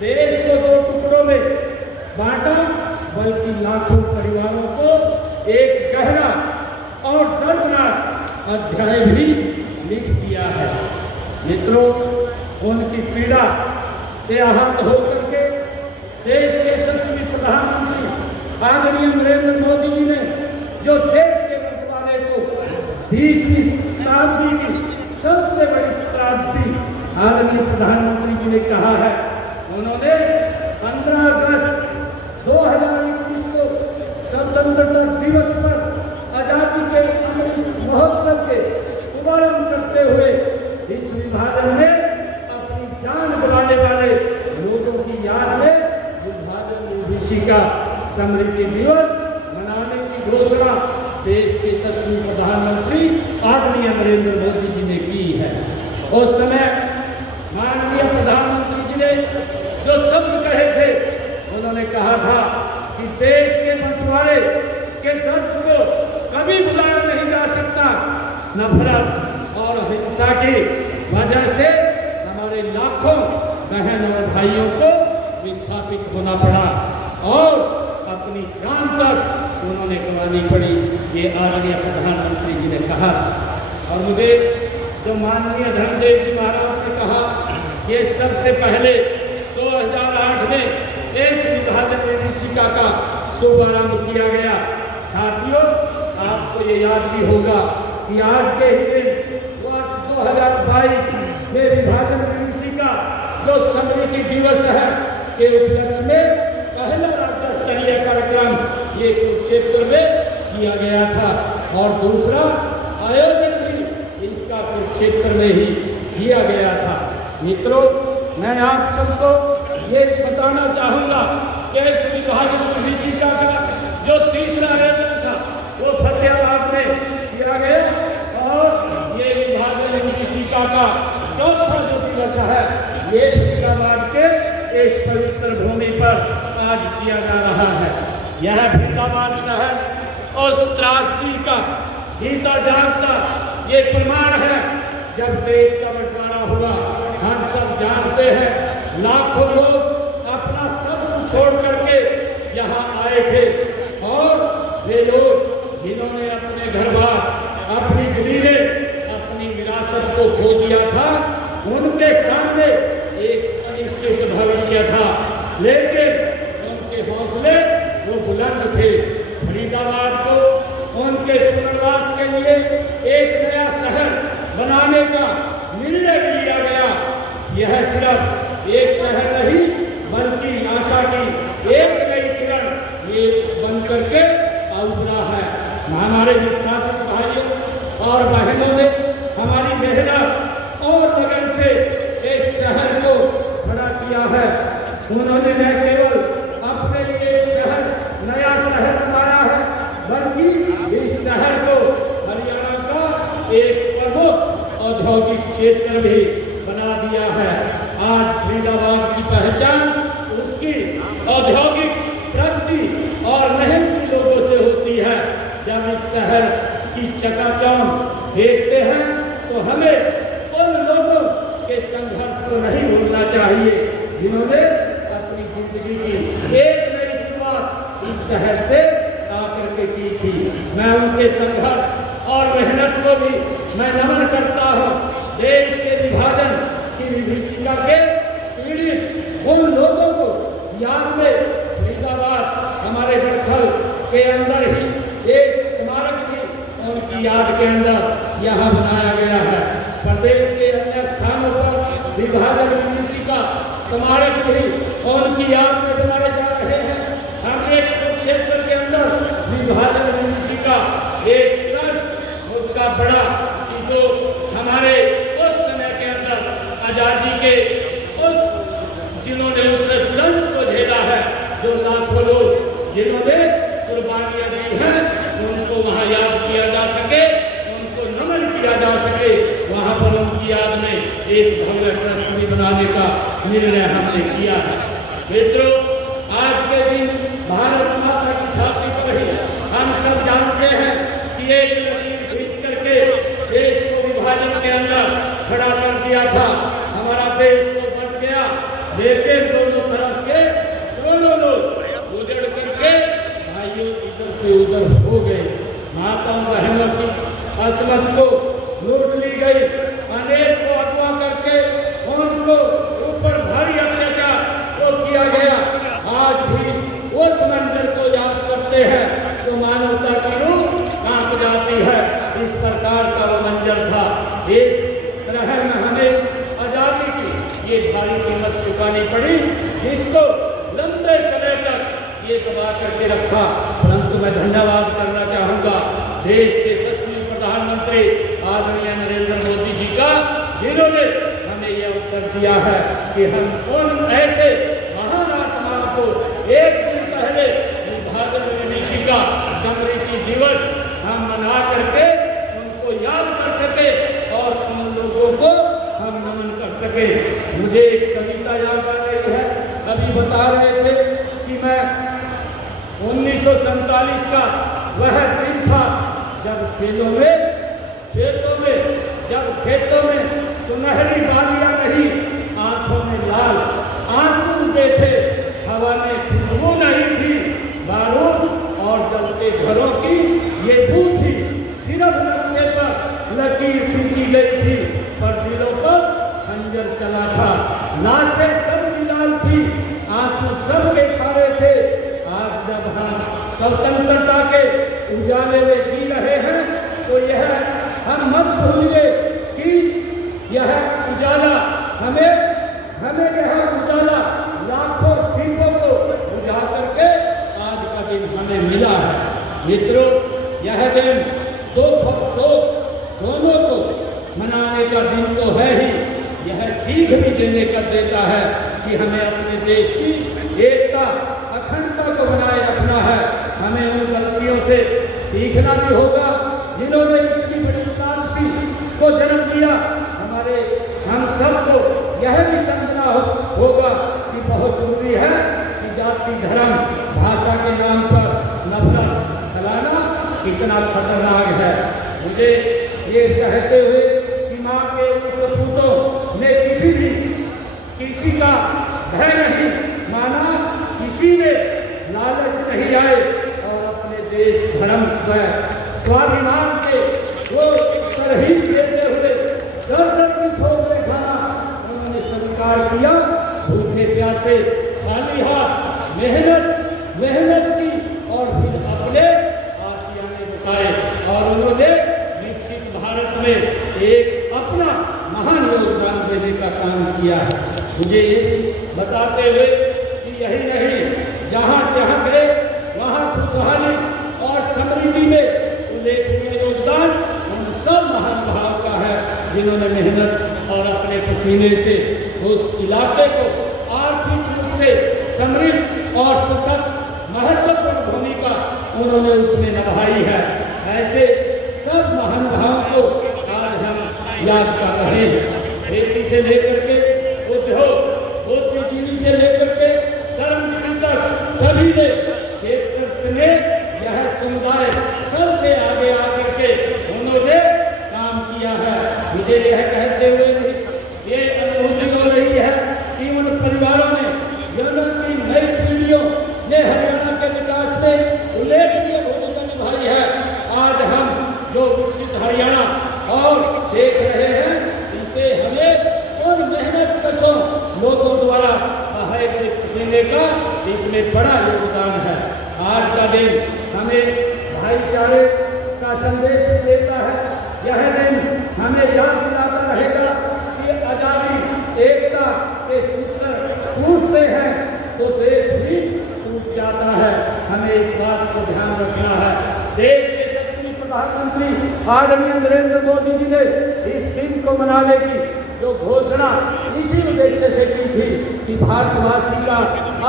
देश को दो टुकड़ों में बांटा, बल्कि लाखों परिवारों को एक गहरा और दर्दनाक अध्याय भी लिख दिया है। मित्रों, उनकी पीड़ा से आहत होकर के देश के यशस्वी प्रधानमंत्री आदरणीय नरेंद्र मोदी जी ने जो देश के बंटवारे को 20वीं शताब्दी की सबसे बड़ी त्रासदी आदरणीय प्रधानमंत्री जी ने कहा है। उन्होंने 15 अगस्त 2021 को स्वतंत्रता दिवस पर आजादी के अमृत महोत्सव के शुभारंभ करते हुए इस विभाजन में अपनी जान गंवाने वाले लोगों की याद में विभाजन विभीषिका स्मृति दिवस मनाने की घोषणा देश के यशस्वी प्रधानमंत्री आदरणीय नरेंद्र मोदी जी ने की है। उस समय माननीय प्रधानमंत्री जी ने जो शब्द कहे थे, उन्होंने कहा था कि देश के बंटवारे के दर्द को कभी भुलाया नहीं जा सकता। नफरत और हिंसा की वजह से हमारे लाखों बहन और भाइयों को विस्थापित होना पड़ा और अपनी जान तक उन्होंने गंवानी पड़ी, ये आदरणीय प्रधानमंत्री जी ने कहा था। और मुझे जो माननीय धर्मदेव जी महाराज ने कहा, ये सबसे पहले 2008 में इस विभाजन विभीषिका का शुभारंभ किया गया। साथियों, आपको ये याद भी होगा कि आज के ही दिन वर्ष 2022 में विभाजन विभीषिका जो स्मृति दिवस है के उपलक्ष्य में पहला राज्य स्तरीय कार्यक्रम ये कुरुक्षेत्र में किया गया था और दूसरा आयोजन भी इसका कुरुक्षेत्र में ही किया गया था। मित्रों, मैं आप सबको ये बताना चाहूँगा कि इस विभाजन विभीषिका का जो तीसरा आयोजन था वो फतेहाबाद में किया गया और ये विभाजन विभीषिका का चौथा जो दिवस है ये फरीदाबाद के इस पवित्र भूमि पर आज किया जा रहा है। यह फरीदाबाद शहर उस त्रासदी का जीता जागता ये प्रमाण है। जब देश का बंटवारा हुआ, हम सब जानते हैं, लाखों लोग अपना सब कुछ छोड़ करके यहाँ आए थे और वे लोग जिन्होंने अपने घर बार, अपनी जमीनें, अपनी विरासत को खो दिया था, उनके सामने एक अनिश्चित भविष्य था, लेकिन उनके हौसले वो बुलंद थे। फरीदाबाद को उनके पुनर्वास के लिए एक नया शहर बनाने का निर्णय भी लिया गया। यह सिर्फ एक शहर नहीं बल्कि आशा की एक नई किरण ये बन करके उभरा है। हमारे विस्थापित भाइयों और बहनों ने हमारी मेहनत और लगन से इस शहर को खड़ा किया है। उन्होंने न केवल अपने लिए एक शहर, नया शहर बनाया है, बल्कि इस शहर को हरियाणा का एक प्रमुख औद्योगिक क्षेत्र भी बना दिया है। आज फरीदाबाद की पहचान उसकी औद्योगिक प्रगति और मेहनती लोगों से होती है। जब इस शहर की चकाचौंध देखते हैं तो हमें उन लोगों के संघर्ष को नहीं भूलना चाहिए जिन्होंने अपनी जिंदगी की एक नई शुरुआत इस शहर से आकर के की थी। मैं उनके संघर्ष और मेहनत को भी मैं नमन करता हूँ। देश के विभाजन की विभीषिका के पीड़ित उन लोगों को याद में फरीदाबाद हमारे बड़थल के अंदर ही एक स्मारक भी उनकी याद के अंदर यहाँ बनाया गया है। प्रदेश के अन्य स्थानों पर विभाजन विभीषिका स्मारक भी उनकी याद में बनाए जा रहे हैं। हमने कुरुक्षेत्र के अंदर विभाजन विभीषिका एक ट्रस्ट उसका बड़ा कि जो हमारे उस समय के अंदर आजादी के उस जिन्होंने उस दंश को झेला है, जो लाखों लोग जिन्होंने कुर्बानियां दी हैं, उनको वहाँ याद किया जा सके, उनको नमन किया जा सके। वहाँ पर उनकी याद में एक भव्य ट्रस्ट भी बनाने का निर्णय हमने किया है। मित्रों, आज के दिन भारत माता की छाती पर ही हम सब जानते हैं कि एक लकीर खींच करके देश को विभाजन के अंदर खड़ा कर दिया था। हमारा देश तो बच गया, लेकिन दोनों तरफ के दोनों लोग उजड़ करके भाइयों इधर से उधर हो गए। माताओं बहनों की असमत को लूट ली गई, अनेक को अगवा करके उनको ऊपर भारी अत्याचार तो किया गया। आज भी उस मंजर को याद करते हैं तो मानवता की रूह कांप जाती है। इस प्रकार का वो मंजर था। इस तरह में हमें आजादी की ये भारी कीमत चुकानी पड़ी, जिसको लंबे समय तक ये दबा करके रखा। परंतु मैं धन्यवाद करना चाहूँगा देश के यशस्वी प्रधानमंत्री आदरणीय नरेंद्र मोदी जी का, जिन्होंने हमें यह अवसर दिया है कि हम उन ऐसे महान आत्माओं को एक दिन पहले विभाजन विभीषिका स्मृति दिवस हम मना करके उनको याद कर सके और उन लोगों को हम नमन कर सके। मुझे एक कविता याद आ रही है। अभी बता रहे थे कि मैं 1947 का वह दिन था जब खेतों में सुनहरी बालियां नहीं, आंखों में लाल आंसू उठे थे, हवा में खुशबू नहीं थी, बारूद और जलते घरों की ये बू थी। सिर्फ नक्शे पर लकीर खींची गई थी, पर दिलों पर खंजर चला था। लाशें सबकी लाल थी, आंसू सबके खारे थे। आज जब हम स्वतंत्रता के उजाले में जी रहे हैं तो यह हम मत भूलिए कि यह उजाला हमें यह उजाला लाखों दीपों को बुझा करके आज का दिन हमें मिला है। मित्रों, यह दिन दुख और शोक दोनों को मनाने का दिन तो है ही, यह सीख भी देने का देता है कि हमें अपने देश की एकता अखंडता को बनाए रखना है। हमें उन गलतियों से सीखना भी होगा जिन्होंने इतनी बड़ी क्रांति को जन्म दिया। हम सबको यह भी समझना होगा कि बहुत जरूरी है कि जाति धर्म भाषा के नाम पर नफरत फैलाना कितना खतरनाक है। मुझे ये कहते हुए कि माँ के उन सपूतों ने किसी का भय नहीं माना, किसी ने लालच नहीं आए और अपने देश धर्म व स्वाभिमान के वो तरहीब देते हुए दर दर की ठोकरें खाना उन्होंने स्वीकार किया। भूखे प्यासे खाली हाथ मेहनत की और फिर अपने आशियाने बसाए और उन्होंने विकसित भारत में एक अपना महान योगदान देने का काम किया है। मुझे ये भी बताते हुए कि यही नहीं, जहाँ जहाँ गए वहाँ खुशहाली और समृद्धि में उल्लेखनीय योगदान उन सब महान भाव का है जिन्होंने मेहनत और अपने पसीने से उस इलाके को आर्थिक रूप से समृद्ध और सशक्त महत्वपूर्ण भूमिका उन्होंने उसमें निभाई है। ऐसे सब महान भावों को आज हम याद कर रहे हैं। खेती से लेकर के उद्योग, बुद्धिजीवी से लेकर के श्रमजीवी तक सभी ने क्षेत्र में यह समुदाय सबसे आगे आकर के उन्होंने काम किया है। मुझे यह कहते हुए भी ये अनुभूति हो रही है कि उन परिवारों ने जिनकी नई पीढ़ियों ने हरियाणा के विकास में उल्लेखनीय भूमिका निभाई है। आज हम जो विकसित हरियाणा और देख रहे हैं, इसे हमें और मेहनत कशों लोगों द्वारा बहाए गए पसीने का इसमें बड़ा योगदान है। आज का दिन हमें भाईचारे का संदेश देता है। यह दिन हमें याद दिलाता रहेगा कि आजादी एकता के सूत्र टूटते हैं तो देश भी टूट जाता है। हमें इस बात को ध्यान रखना है। देश के यशस्वी प्रधानमंत्री आदरणीय नरेंद्र मोदी जी ने इस दिन को मनाने की जो घोषणा इसी उद्देश्य से की थी कि भारतवासी का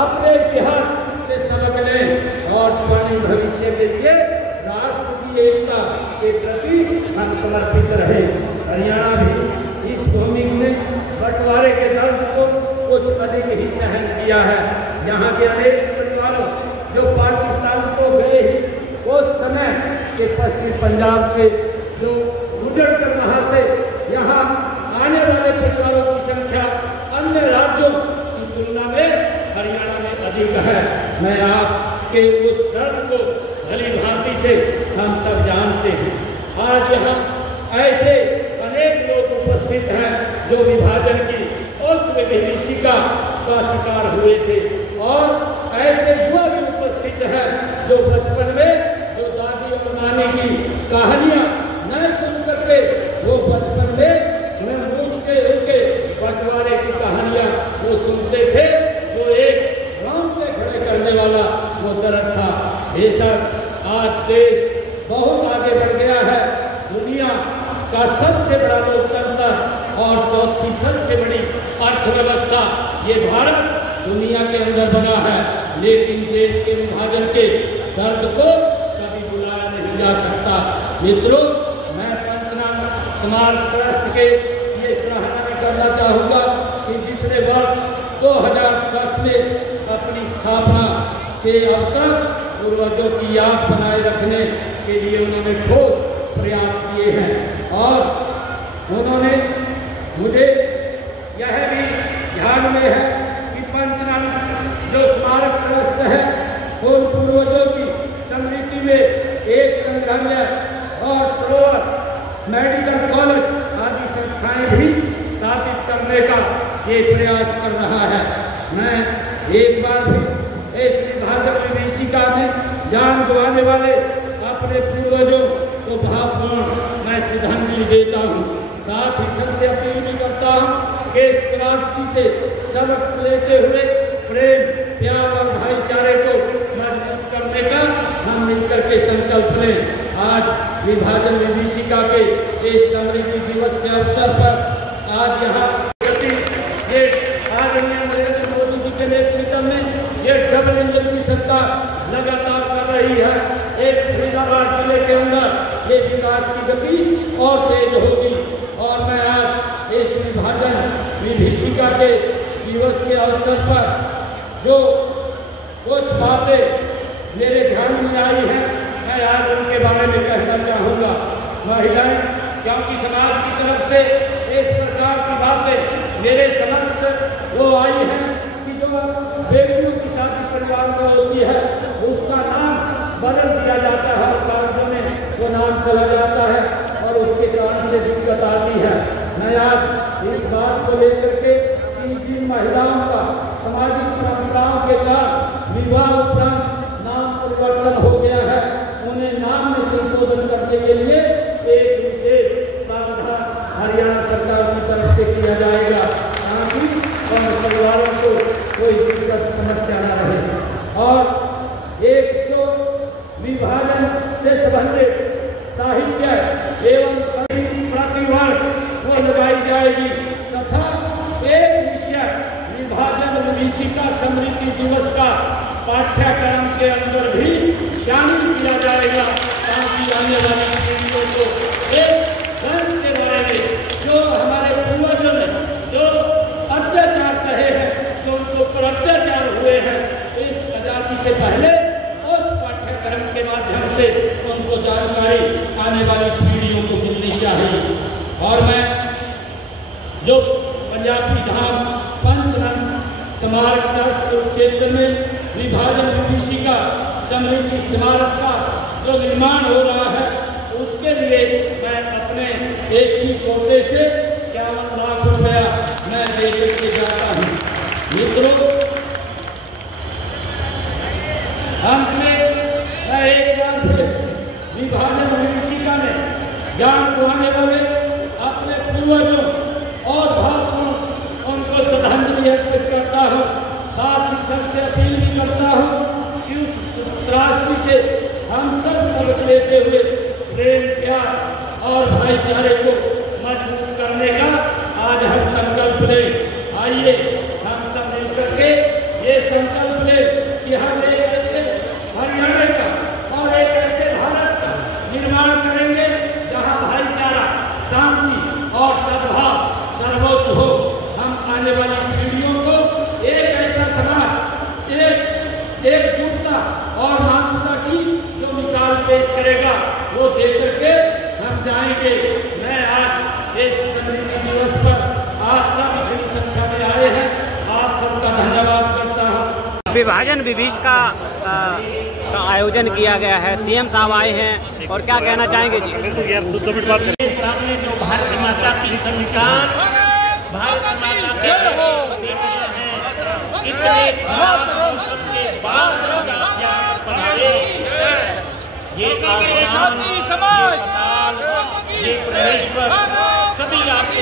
अपने इतिहास से सबक लें और स्वर्णिम भविष्य के लिए राष्ट्र की एकता के प्रति हम समर्पित रहे। हरियाणा भी इस भूमि में बंटवारे के दर्द को कुछ अधिक ही सहन किया है। यहाँ के अनेक परिवारों जो पाकिस्तान को गए ही उस समय के पश्चिम पंजाब से जो गुजर कर वहाँ से यहाँ आने वाले परिवारों की संख्या अन्य राज्यों की मैं आपके उस दर्द को भली भांति से हम सब जानते हैं। आज यहाँ ऐसे अनेक लोग उपस्थित हैं जो विभाजन की उस विभीषिका का शिकार हुए थे, और ऐसे युवा भी उपस्थित हैं जो बचपन में जो दादी और नानी की कहानियाँ न सुन करके वो बचपन में उसके उनके बंटवारे की कहानियाँ वो सुनते थे, जो एक रोंगटे खड़े करने वाला वो दर्द था। बेशक आज देश बहुत आगे बढ़ गया है, दुनिया का सबसे बड़ा लोकतंत्र और चौथी सबसे बड़ी अर्थव्यवस्था ये भारत दुनिया के अंदर बना है, लेकिन देश के विभाजन के दर्द को कभी बुलाया नहीं जा सकता। मित्रों, मैं पंचनाम स्मारक ट्रस्ट के ये सराहना भी करना चाहूँगा कि जिसने वर्ष 2010 में अपनी स्थापना से अब तक पूर्वजों की याद बनाए रखने के लिए उन्होंने ठोस प्रयास किए हैं, और उन्होंने मुझे यह भी ध्यान में है कि पंचनाम जो स्मारक ट्रस्ट है उन पूर्वजों की स्मृति में एक संग्रहालय और सरोवर, मेडिकल कॉलेज आदि संस्थाएं भी स्थापित करने का ये प्रयास कर रहा है। मैं एक बार भी इस विभाजन विभीषिका में जान गंवाने वाले अपने पूर्वजों को भावपूर्ण मैं श्रद्धांजलि देता हूँ। साथ ही सबसे अपील भी करता हूँ कि इस त्रासदी से सबक लेते हुए प्रेम, प्यार और भाईचारे को मजबूत करने का हम मिलकर के संकल्प लें। आज विभाजन विभीषिका के इस स्मृति दिवस के अवसर पर आज यहाँ ये आदरणीय नरेंद्र मोदी जी के नेतृत्व में ये डबल इंजन की सरकार लगातार कर रही है। इस फरीदाबाद जिले के अंदर ये विकास की गति और तेज होगी, और मैं आज इस विभाजन विभीषिका के दिवस के अवसर पर जो कुछ बातें मेरे ध्यान में आई हैं, मैं आज उनके बारे में कहना चाहूँगा। महिलाएं, क्योंकि समाज की तरफ से इस प्रकार की बातें मेरे समक्ष वो आई हैं कि जो बेटियों की शादी परिवार में होती है उसका नाम बदल दिया जाता है, कागजों में वो नाम चला जाता है और उसके कारण से दिक्कत आती है। मैं आज इस बात को लेकर के कि जिन महिलाओं का सामाजिक परंपराओं के कारण विवाह उपरांत नाम परिवर्तन हो गया है, उन्हें नाम में संशोधन करने के लिए एक विशेष प्रावधान हरियाणा सरकार की तरफ से किया जाएगा, ताकि उन परिवारों को कोई दिक्कत समस्या न रहे। और एक जो विभाजन से संबंधित साहित्य एवं संगीत प्रतिवर्ष वो लगाई जाएगी, तथा एक विषय विभाजन विभीषिका स्मृति दिवस का पाठ्यक्रम के अंदर भी शामिल किया जाएगा, ताकि आने वाली पीढ़ियों को इस वंश के बारे में जो हमारे पूर्वजों ने जो अत्याचार सहे हैं, जो उनको पर अत्याचार हुए हैं, इस आजादी से पहले उस पाठ्यक्रम के माध्यम से उनको जानकारी आने वाली पीढ़ियों को मिलनी चाहिए। और मैं जो पंजाबी धाम पंचनाम स्मारक ट्रस्ट क्षेत्र में विभाजन विभीषिका स्मृति स्मारक का जो निर्माण हो रहा है, उसके लिए मैं अपने एक ही कोटे से 51 लाख रुपया मैं दे के जाता हूँ। मित्रों, अंत में मैं एक बार फिर विभाजन विभीषिका में जान गंवाने वाले अपने पूर्वजों और भावपूर्ण उनको श्रद्धांजलि अर्पित करता हूँ। साथ ही सबसे अपील भी करता हूँ कि उस त्रासदी से हम सब सबक लेते हुए प्रेम, प्यार और भाईचारे को मजबूत करने का आज हम संकल्प लें। आइए हम सब मिलकर के ये संकल्प लें कि हम एक ऐसे हरियाणा का और एक ऐसे भारत का निर्माण करेंगे जहाँ भाईचारा, शांति और सद्भाव सर्वोच्च हो। हम आने वाली पीढ़ियों को एक ऐसा समाज, एकजुटता और मानवता की जो मिसाल पेश करेगा वो दे करके हम जाएंगे। मैं आज विभाजन विभीषिका का आयोजन किया गया है। सीएम साहब आए हैं और क्या कहना चाहेंगे जी? 2 मिनट बात करें। सामने जो भारत माता की संविधान, भारत माता के इतने खराब मौसम के बाद ये समाज, ये परमेश्वर सभी आपको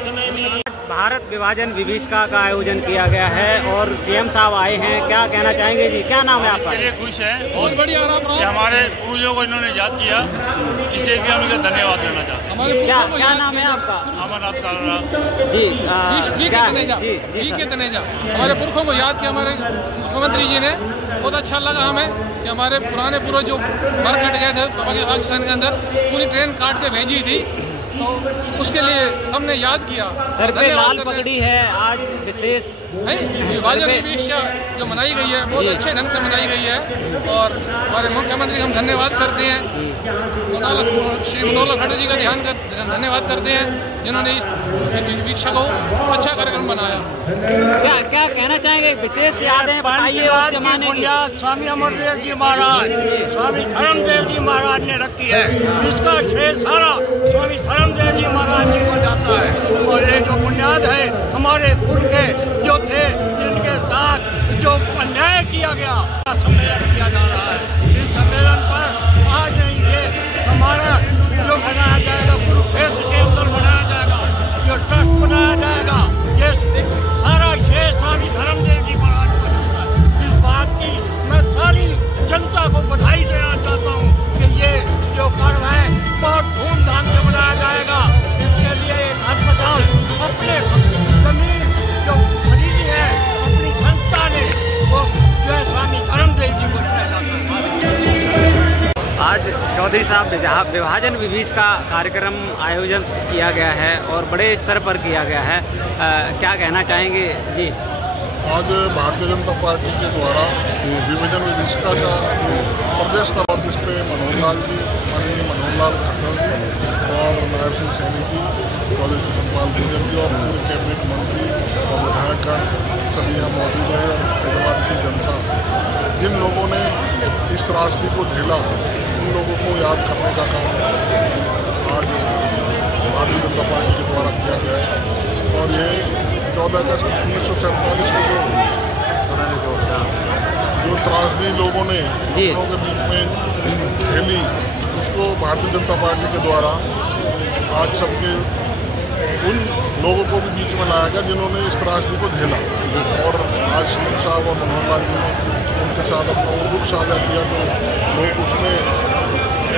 समय में भारत विभाजन विभीषिका का आयोजन किया गया है और सीएम साहब आए हैं। क्या कहना चाहेंगे जी? क्या नाम है आपका? इसके लिए खुश है, बहुत बढ़िया कि हमारे पूर्वजों को इन्होंने याद किया, इसे भी हम इनका धन्यवाद देना चाहते हैं। क्या नाम है आपका? अमरनाथ कालरा जी। हमारे पुरखों को याद किया हमारे मुख्यमंत्री जी ने। बहुत अच्छा लगा हमें कि हमारे पुराने पूर्वज जो मर कट गए थे पाकिस्तान के अंदर, पूरी ट्रेन काट के भेजी थी, तो उसके लिए हमने याद किया। सर पे लाल पगड़ी है आज विशेष विभाजन विभीषिका जो मनाई गई है, बहुत अच्छे ढंग से मनाई गई है और हमारे मुख्यमंत्री हम धन्यवाद करते हैं। श्री मनोहर खट्टर जी का धन्यवाद करते हैं जिन्होंने इस विभीषिका को अच्छा कार्यक्रम बनाया। क्या कहना चाहेंगे? विशेष यादें बताइए उस जमाने की। स्वामी अमरदेव जी महाराज, स्वामी धर्मदेव जी महाराज ने रखी है, इसका श्रेय सारा स्वामी धर्मदेव जी महाराज जी को जाता है। और ये जो बुनियाद है हमारे पुरखे जो थे, जिनके साथ जो अन्याय किया गया, सम्मेलन किया जा रहा है। इस सम्मेलन पर आज ये हमारा जो बनाया जाएगा, कुरुक्षेत्र के अंदर बनाया जाएगा, जो ट्रस्ट बनाया जाएगा, ये सारा श्रेय स्वामी धर्मदेव जी महाराज को जाता है। इस बात की मैं सारी जनता को बधाई देना चाहता हूँ कि ये जो पर्व है बहुत धूमधाम से मनाया जाएगा। इसके लिए एक अस्पताल अपने जमीन जो खरीदी है अपनी संस्था ने, वो जो है स्वामी धर्मदेव जी को दिया जाता है। आज चौधरी साहब विभाजन विभीषिका कार्यक्रम आयोजन किया गया है और बड़े स्तर पर किया गया है। क्या कहना चाहेंगे जी? आज भारतीय जनता पार्टी के द्वारा विभाजन विभीषिका का प्रदेश का, जिस पे माननीय मनोहर लाल खट्टर जी और नायब सिंह सैनी जी, चौधरी सतपाल भूजन जी और पूरे कैबिनेट मंत्री और विधायकगण सभी यहाँ मौजूद रहे। और हैदराबाद की जनता, जिन लोगों ने इस त्रासदी को झेला, उन लोगों को याद करने का काम आज भारतीय जनता पार्टी के द्वारा किया गया है। और ये 14 अगस्त 1947 को जो त्रासदी लोगों ने लोगों के बीच में झेली, उसको भारतीय जनता पार्टी के द्वारा आज सबके उन लोगों को भी बीच में लाया गया जिन्होंने इस त्रासदी को झेला। और आज सीएम साहब और मनोहर लाल जी ने उनके साथ अपना दुख साझा किया, तो लोग उसमें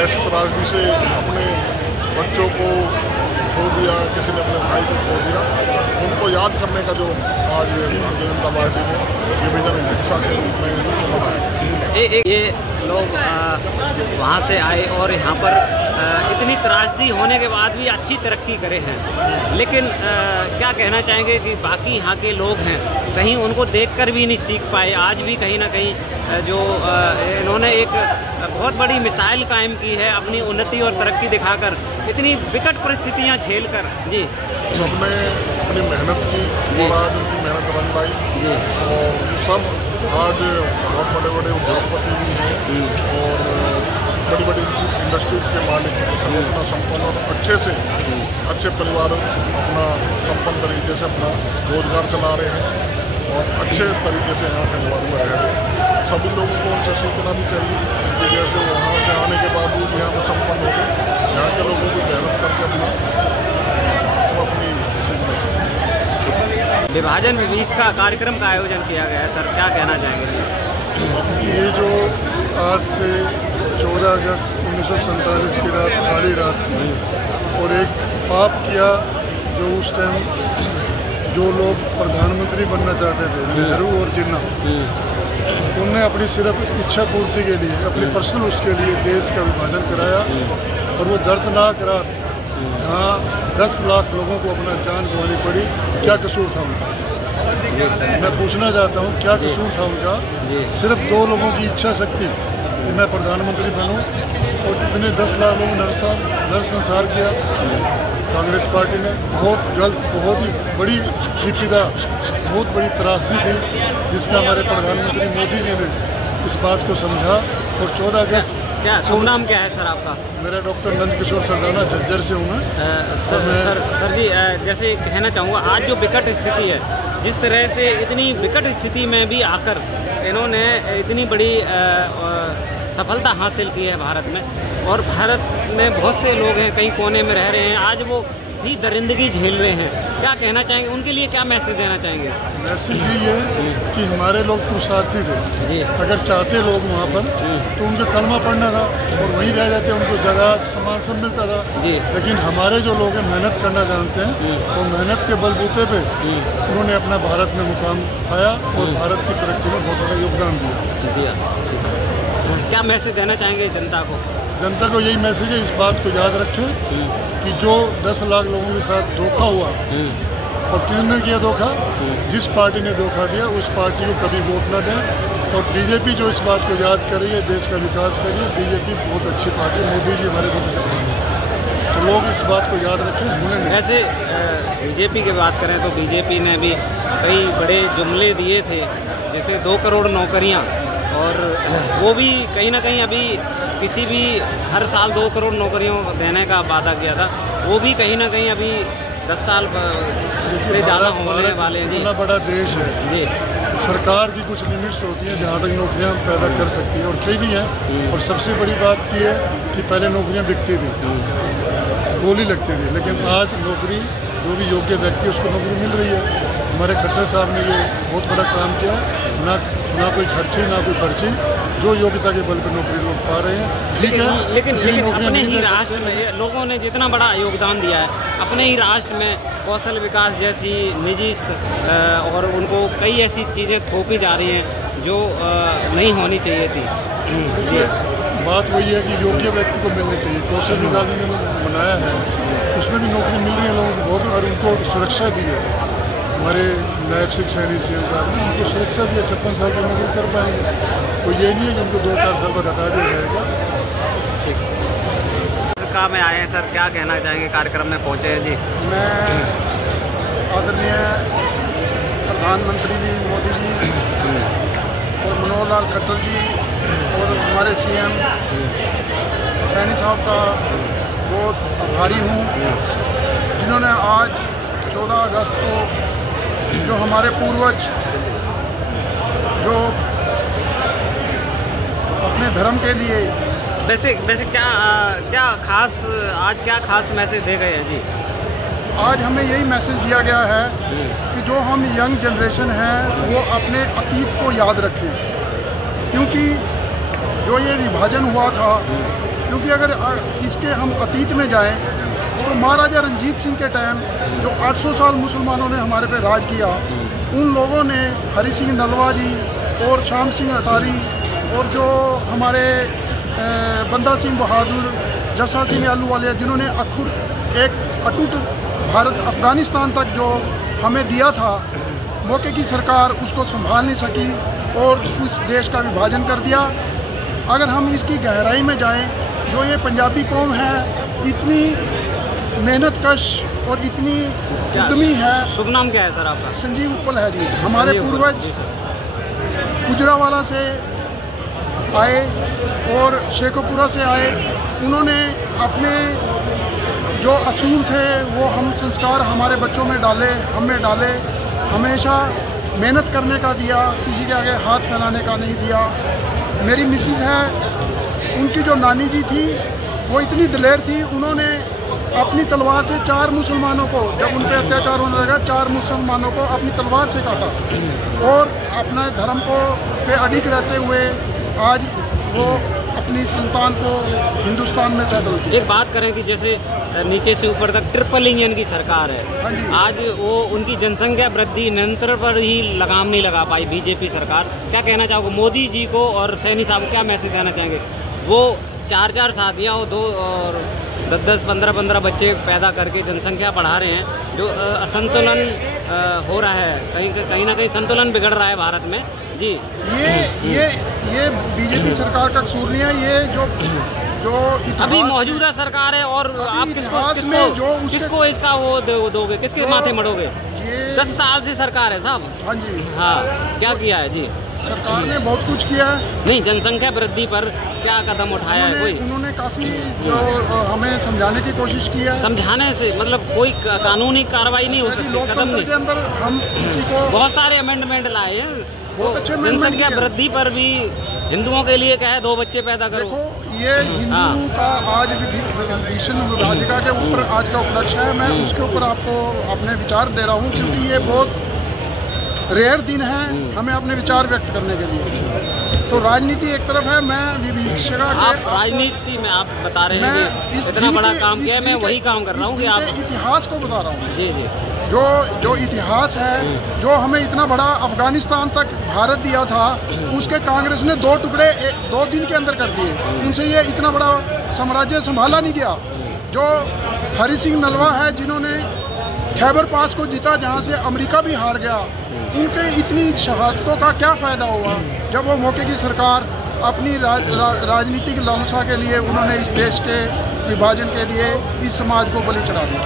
ऐसी त्रासदी से अपने बच्चों को खो दिया, किसी ने अपने भाई को खो दिया, उनको याद करने का जो आज भारतीय जनता पार्टी ने विभाजन विभीषिका के रूप में मनाया। ये लोग वहाँ से आए और यहाँ पर इतनी त्रासदी होने के बाद भी अच्छी तरक्की करे हैं, लेकिन क्या कहना चाहेंगे कि बाकी यहाँ के लोग हैं, कहीं उनको देखकर भी नहीं सीख पाए। आज भी कहीं ना कहीं जो इन्होंने एक बहुत बड़ी मिसाइल कायम की है अपनी उन्नति और तरक्की दिखाकर, इतनी विकट परिस्थितियाँ झेल कर। जी, सबने अपनी मेहनत की और आज उनकी मेहनत रंग लाई। और सब आज बहुत बड़े बड़े उद्योगपति भी हैं और बड़ी बड़ी इंडस्ट्रीज के मालिक सब अपना संपन्न और अच्छे परिवार अपना संपन्न तरीके से अपना रोजगार चला रहे हैं और अच्छे तरीके से यहाँ परिवार में रह रहे हैं। सभी लोगों को उनसे सीखना भी चाहिए कि जैसे वहाँ से आने के बावजूद यहाँ पर संपन्न हो गए, यहाँ के लोगों को मेहनत करके अपनी विभाजन विभीषिका कार्यक्रम का आयोजन किया गया है। सर, क्या कहना चाहेंगे? ये जो आज से 14 अगस्त 1947 की रात, काली रात थी और एक पाप किया जो उस टाइम जो लोग प्रधानमंत्री बनना चाहते थे, नेहरू और जिन्ना, उनने अपनी सिर्फ इच्छा पूर्ति के लिए, अपनी पर्सनल उसके लिए देश का विभाजन कराया। और वो दर्दनाक रात जहाँ 10 लाख लोगों को अपना जान गंवानी पड़ी, क्या कसूर था उनका? मैं पूछना चाहता हूँ, क्या कसूर था उनका? सिर्फ 2 लोगों की इच्छा शक्ति कि मैं प्रधानमंत्री बनूं और इतने 10 लाख लोग नरसंहार किया कांग्रेस पार्टी ने। बहुत जल्द बहुत ही बड़ी विपदा, बहुत बड़ी त्रासदी थी, जिसका हमारे प्रधानमंत्री मोदी जी ने इस बात को समझा और 14 अगस्त। क्या शुभ नाम क्या है सर आपका? मेरा डॉक्टर नंदकिशोर सरदाना, झज्जर से हूँ मैं। सर जी, जैसे कहना चाहूँगा, आज जो विकट स्थिति है, जिस तरह से इतनी विकट स्थिति में भी आकर इन्होंने इतनी बड़ी सफलता हासिल की है भारत में, और भारत में बहुत से लोग हैं कई कोने में रह रहे हैं, आज वो भी दरिंदगी झेल रहे हैं। क्या कहना चाहेंगे उनके लिए, क्या मैसेज देना चाहेंगे? मैसेज ये है कि हमारे लोग पुरुषार्थी थे जी। अगर चाहते लोग वहाँ पर तो उनको कलमा पढ़ना था और वहीं रह जाते, उनको जगह सामान सब मिलता था जी। लेकिन हमारे जो लोग हैं मेहनत करना जानते हैं, तो मेहनत के बलबूते पे उन्होंने अपना भारत में मुकाम पाया और भारत की तरक्की में बहुत बड़ा योगदान दिया जी। क्या मैसेज देना चाहेंगे जनता को? जनता को यही मैसेज है, इस बात को याद रखें कि जो 10 लाख लोगों के साथ धोखा हुआ, और किसने किया धोखा? जिस पार्टी ने धोखा दिया उस पार्टी को कभी वोट न दें। और बीजेपी जो इस बात को याद कर रही है, देश का विकास कर रही है, बीजेपी बहुत अच्छी पार्टी, मोदी जी हमारे बहुत अच्छे हैं, तो लोग इस बात को याद रखें। वैसे बीजेपी की बात करें तो बीजेपी ने भी कई बड़े जुमले दिए थे, जैसे 2 करोड़ नौकरियाँ, और वो भी कहीं ना कहीं अभी किसी भी हर साल 2 करोड़ नौकरियों देने का वादा किया था, वो भी कहीं ना कहीं अभी 10 साल से ज़्यादा होने वाले हैं जी। इतना बड़ा देश है जी, सरकार की कुछ लिमिट्स होती हैं जहाँ तक नौकरियाँ पैदा कर सकती है, और कई भी हैं। और सबसे बड़ी बात ये है कि पहले नौकरियाँ बिकती थी, गोली लगती थी, लेकिन आज नौकरी जो भी योग्य व्यक्ति उसको नौकरी मिल रही है। हमारे खट्टर साहब ने ये बहुत बड़ा काम किया, ना कोई खर्ची ना कोई पर्ची, जो योग्यता के बल पर नौकरी लोग पा रहे हैं। ठीक है, लेकिन अपने ही राष्ट्र में लोगों ने जितना बड़ा योगदान दिया है, अपने ही राष्ट्र में कौशल विकास जैसी निजी और उनको कई ऐसी चीज़ें थोपी जा रही हैं जो नहीं होनी चाहिए थी। बात वही है कि योग्य व्यक्ति को मिलनी चाहिए। कौशल विकास ने बनाया है, उसमें भी नौकरी मिल रही है लोगों को बहुत, और उनको सुरक्षा दी है। हमारे नायब शिक्षा सैनी सीएम साहब ने उनको सुरक्षा दी है, 56 साल की नौकरी कर पाएंगे। तो ये नहीं है कि उनको 2-4 साल बाद हटा दिया जाएगा। ठीक में आए हैं सर, क्या कहना चाहेंगे? कार्यक्रम में पहुँचे हैं जी। मैं आदरणीय प्रधानमंत्री जी मोदी जी और मनोहर लाल खट्टर जी और हमारे सीएम सैनी साहब का बहुत आभारी हूँ, जिन्होंने आज 14 अगस्त को जो हमारे पूर्वज जो अपने धर्म के लिए वैसे क्या खास आज क्या खास मैसेज दे गए हैं जी? आज हमें यही मैसेज दिया गया है कि जो हम यंग जनरेशन है वो अपने अतीत को याद रखें, क्योंकि जो ये विभाजन हुआ था, क्योंकि अगर इसके हम अतीत में जाएं तो महाराजा रंजीत सिंह के टाइम जो 800 साल मुसलमानों ने हमारे पे राज किया, उन लोगों ने हरि सिंह नलवा जी और श्याम सिंह अटारी और जो हमारे बंदा सिंह बहादुर, जस्सा सिंह आलूवालिया, जिन्होंने एक अटूट भारत अफ़गानिस्तान तक जो हमें दिया था, मौके की सरकार उसको संभाल नहीं सकी और उस देश का विभाजन कर दिया। अगर हम इसकी गहराई में जाएं, जो ये पंजाबी कौम है इतनी मेहनत कश और इतनी उद्यमी है। शुभ नाम क्या है सर आपका? संजीव उपल है जी। हमारे पूर्वज गुजरावाला से आए और शेखोपुरा से आए, उन्होंने अपने जो असूल थे वो हम संस्कार हमारे बच्चों में डाले, हम में डाले। हमेशा मेहनत करने का दिया, किसी के आगे हाथ फैलाने का नहीं दिया। मेरी मिसेज है, उनकी जो नानी जी थी वो इतनी दिलेर थी, उन्होंने अपनी तलवार से 4 मुसलमानों को, जब उन पर अत्याचार होने लगा, 4 मुसलमानों को अपनी तलवार से काटा और अपना धर्म को पे अडिग रहते हुए आज वो अपनी संतान को हिंदुस्तान में सेटल किया। एक बात करें कि जैसे नीचे से ऊपर तक ट्रिपल इंजन की सरकार है, हाँ जी। आज वो उनकी जनसंख्या वृद्धि नियंत्रण पर ही लगाम नहीं लगा पाई बीजेपी सरकार। क्या कहना चाहोगे मोदी जी को और सैनी साहब को, क्या मैसेज देना चाहेंगे? वो 4-4 शादियाँ और 2 और 10-10, 15-15 बच्चे पैदा करके जनसंख्या बढ़ा रहे हैं, जो असंतुलन हो रहा है, कहीं ना कहीं संतुलन बिगड़ रहा है भारत में जी। ये बीजेपी सरकार का कसूर नहीं है। ये जो जो अभी मौजूदा सरकार है और आप किसको इसका वो दोगे, किसके माथे मढ़ोगे? 10 साल से सरकार है साहब। हाँ जी। हाँ, क्या किया है जी? सरकार ने बहुत कुछ किया है। नहीं, जनसंख्या वृद्धि पर क्या कदम उठाया है कोई? उन्होंने काफी जो हमें समझाने की कोशिश की है। समझाने से मतलब कोई कानूनी कार्रवाई नहीं हो सकती, कदम नहीं। के अंदर हम किसी को बहुत सारे अमेंडमेंट लाए हैं, बहुत अच्छे जनसंख्या वृद्धि पर भी हिंदुओं के लिए क्या है, 2 बच्चे पैदा करो। देखो, ये हिंदू का आज विभीषण विभाजिका के ऊपर आज का उपलक्ष्य है। मैं उसके ऊपर आपको अपने विचार दे रहा हूँ, क्योंकि ये बहुत रेयर दिन है हमें अपने विचार व्यक्त करने के लिए। तो राजनीति एक तरफ है, मैं विभीषिका आप राजनीति में आप बता रहे हैं कि इतना बड़ा काम किया, मैं वही काम कर रहा हूँ कि आप इतिहास को बता रहा हूँ। जी जी, जो इतिहास है, जो हमें इतना बड़ा अफगानिस्तान तक भारत दिया था, उसके कांग्रेस ने 2 टुकड़े 2 दिन के अंदर कर दिए। उनसे ये इतना बड़ा साम्राज्य संभाला नहीं गया। जो हरि सिंह नलवा है, जिन्होंने खैबर पास को जीता, जहाँ से अमेरिका भी हार गया, उनके इतनी शहादतों का क्या फ़ायदा हुआ जब वो मौके की सरकार अपनी राजनीतिक लालसा के लिए उन्होंने इस देश के विभाजन के लिए इस समाज को बलि चढ़ा दिया।